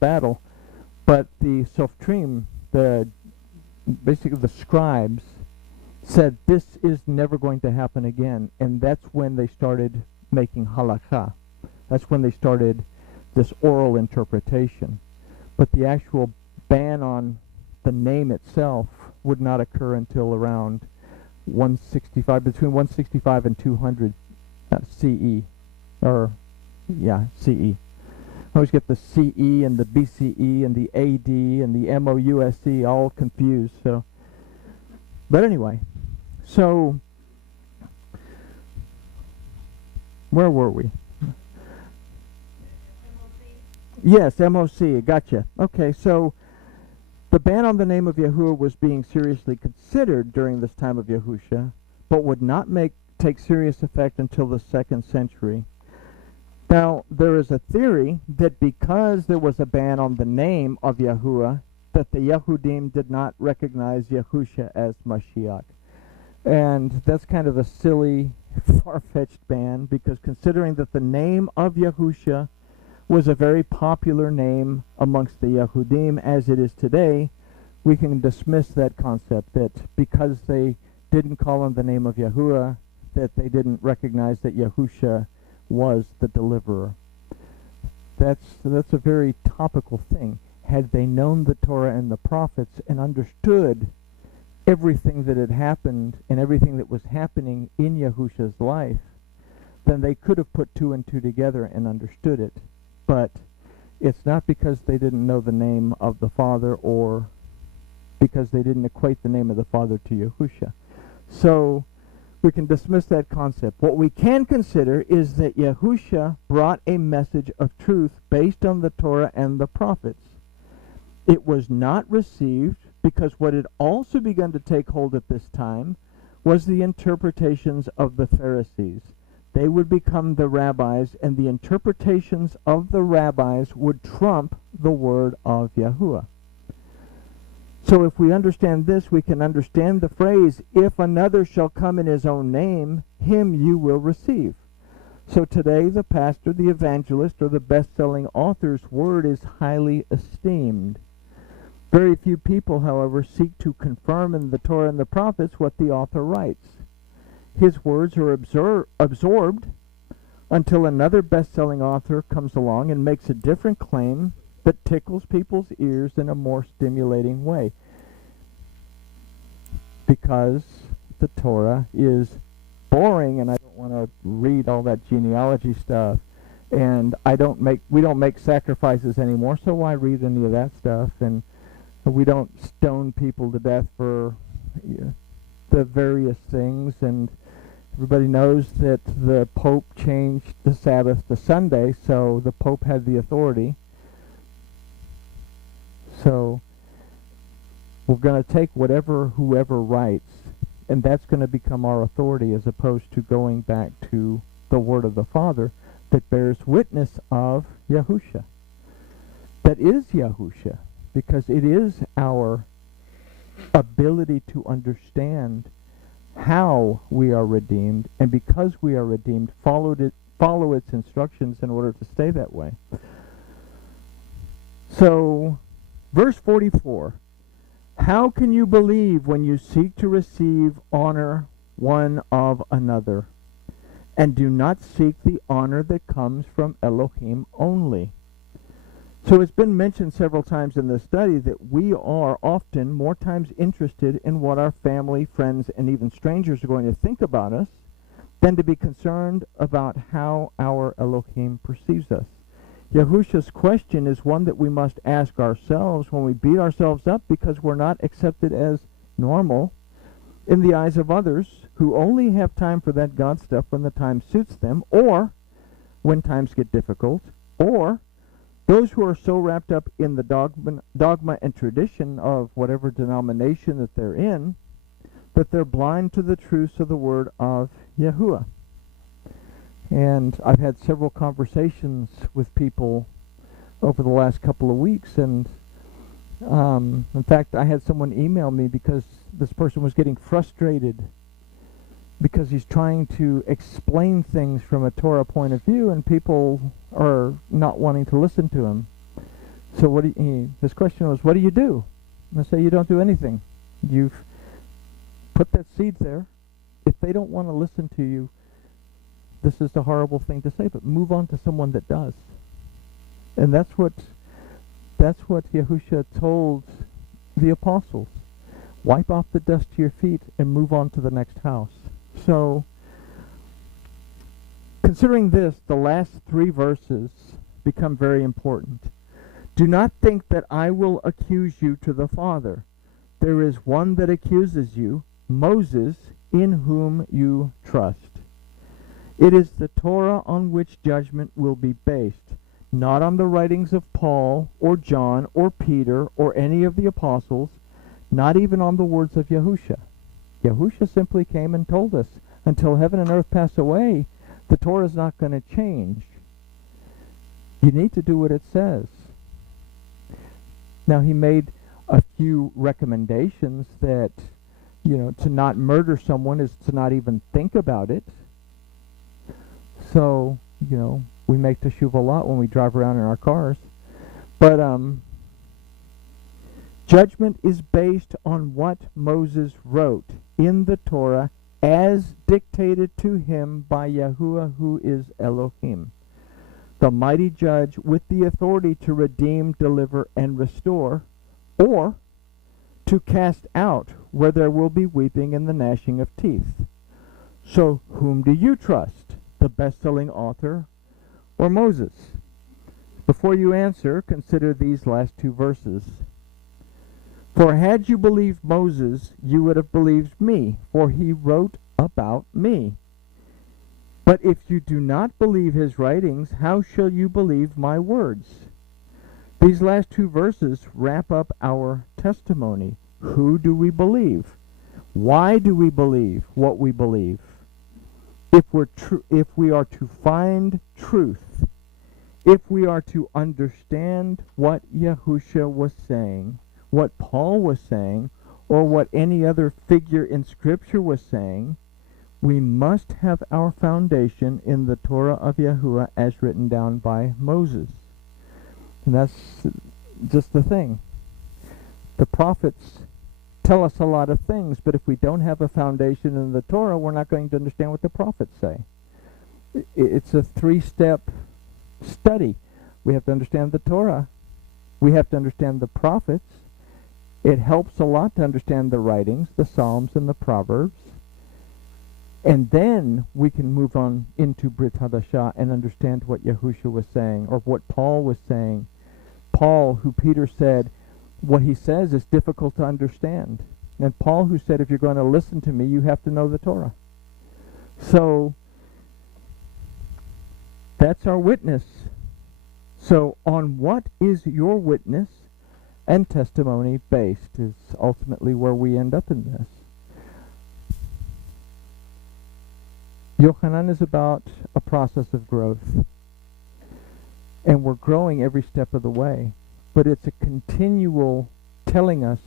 battle. But the Softrim, basically the scribes, said this is never going to happen again, and that's when they started making halakha. That's when they started this oral interpretation. But the actual ban on the name itself would not occur until around 165, between 165 and 200 CE, or CE. I always get the CE and the BCE and the AD and the MOUSE all confused. So, but anyway, so where were we? Yes, MOC, gotcha. Okay, so the ban on the name of Yahuwah was being seriously considered during this time of Yahusha, but would not take serious effect until the 2nd century. Now, there is a theory that because there was a ban on the name of Yahuwah, that the Yehudim did not recognize Yahusha as Mashiach. And that's kind of a silly, far-fetched ban, because considering that the name of Yahusha was a very popular name amongst the Yehudim as it is today, we can dismiss that concept that because they didn't call on the name of Yahuwah, that they didn't recognize that Yahusha was the deliverer. That's a very topical thing. Had they known the Torah and the prophets and understood everything that had happened and everything that was happening in Yahusha's life, then they could have put two and two together and understood it. But it's not because they didn't know the name of the Father or because they didn't equate the name of the Father to Yahusha. So we can dismiss that concept. What we can consider is that Yahusha brought a message of truth based on the Torah and the prophets. It was not received because what had also begun to take hold at this time was the interpretations of the Pharisees. They would become the rabbis, and the interpretations of the rabbis would trump the word of Yahuwah. So if we understand this, we can understand the phrase, if another shall come in his own name, him you will receive. So today the pastor, the evangelist, or the best-selling author's word is highly esteemed. Very few people, however, seek to confirm in the Torah and the prophets what the author writes. His words are absorbed until another best-selling author comes along and makes a different claim that tickles people's ears in a more stimulating way. Because the Torah is boring, and I don't want to read all that genealogy stuff, and we don't make sacrifices anymore, so why read any of that stuff? And we don't stone people to death for the various things, and everybody knows that the Pope changed the Sabbath to Sunday, so the Pope had the authority. So we're going to take whoever writes, and that's going to become our authority, as opposed to going back to the word of the Father that bears witness of Yahusha. That is Yahusha, because it is our ability to understand how we are redeemed, and because we are redeemed, follow its instructions in order to stay that way. So, verse 44, how can you believe when you seek to receive honor one of another, and do not seek the honor that comes from Elohim only? So it's been mentioned several times in this study that we are often more times interested in what our family, friends, and even strangers are going to think about us than to be concerned about how our Elohim perceives us. Yahusha's question is one that we must ask ourselves when we beat ourselves up because we're not accepted as normal in the eyes of others who only have time for that God stuff when the time suits them, or when times get difficult, or those who are so wrapped up in the dogma and tradition of whatever denomination that they're in, that they're blind to the truths of the word of Yahuwah. And I've had several conversations with people over the last couple of weeks, and in fact, I had someone email me because this person was getting frustrated because he's trying to explain things from a Torah point of view, and people are not wanting to listen to him. So his question was, what do you do? And I say, you don't do anything. You've put that seed there. If they don't want to listen to you, this is a horrible thing to say, but move on to someone that does. And that's what Yahushua told the apostles. Wipe off the dust to your feet and move on to the next house. So, considering this, the last 3 verses become very important. Do not think that I will accuse you to the Father. There is one that accuses you, Moses, in whom you trust. It is the Torah on which judgment will be based, not on the writings of Paul or John or Peter or any of the apostles, not even on the words of Yahushua. Yahushua simply came and told us, until heaven and earth pass away, the Torah is not going to change. You need to do what it says. Now, he made a few recommendations that, to not murder someone is to not even think about it. So, we make teshuva a lot when we drive around in our cars. But judgment is based on what Moses wrote in the Torah as dictated to him by Yahuwah, who is Elohim, the mighty judge with the authority to redeem, deliver, and restore, or to cast out where there will be weeping and the gnashing of teeth. So whom do you trust, the best-selling author or Moses? Before you answer, consider these last 2 verses. For had you believed Moses, you would have believed me, for he wrote about me. But if you do not believe his writings, how shall you believe my words? These last 2 verses wrap up our testimony. Who do we believe? Why do we believe what we believe? If we are to find truth, if we are to understand what Yahushua was saying, what Paul was saying, or what any other figure in Scripture was saying, we must have our foundation in the Torah of Yahuwah as written down by Moses. And that's just the thing. The prophets tell us a lot of things, but if we don't have a foundation in the Torah, we're not going to understand what the prophets say. It's a 3-step study. We have to understand the Torah. We have to understand the prophets. It helps a lot to understand the writings, the Psalms and the Proverbs. And then we can move on into Brit Hadashah and understand what Yahushua was saying, or what Paul was saying. Paul, who Peter said, what he says is difficult to understand. And Paul, who said, if you're going to listen to me, you have to know the Torah. So, that's our witness. So, on what is your witness and testimony based is ultimately where we end up in this. Yochanan is about a process of growth. And we're growing every step of the way. But it's a continual telling us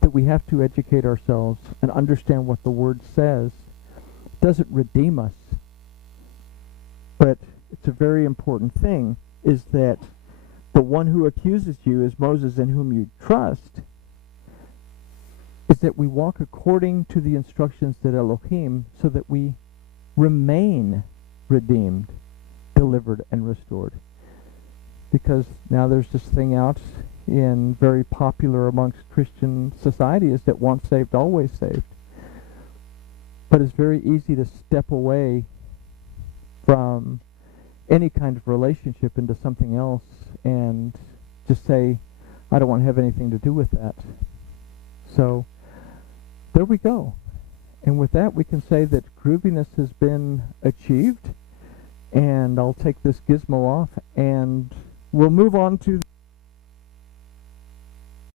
that we have to educate ourselves and understand what the Word says. It doesn't redeem us. But it's a very important thing, is that the one who accuses you is Moses, in whom you trust, is that we walk according to the instructions that Elohim, so that we remain redeemed, delivered, and restored. Because now there's this thing out in very popular amongst Christian society, is that once saved, always saved. But it's very easy to step away from any kind of relationship into something else and just say, I don't want to have anything to do with that. So there we go. And with that, we can say that grooviness has been achieved. And I'll take this gizmo off, and we'll move on to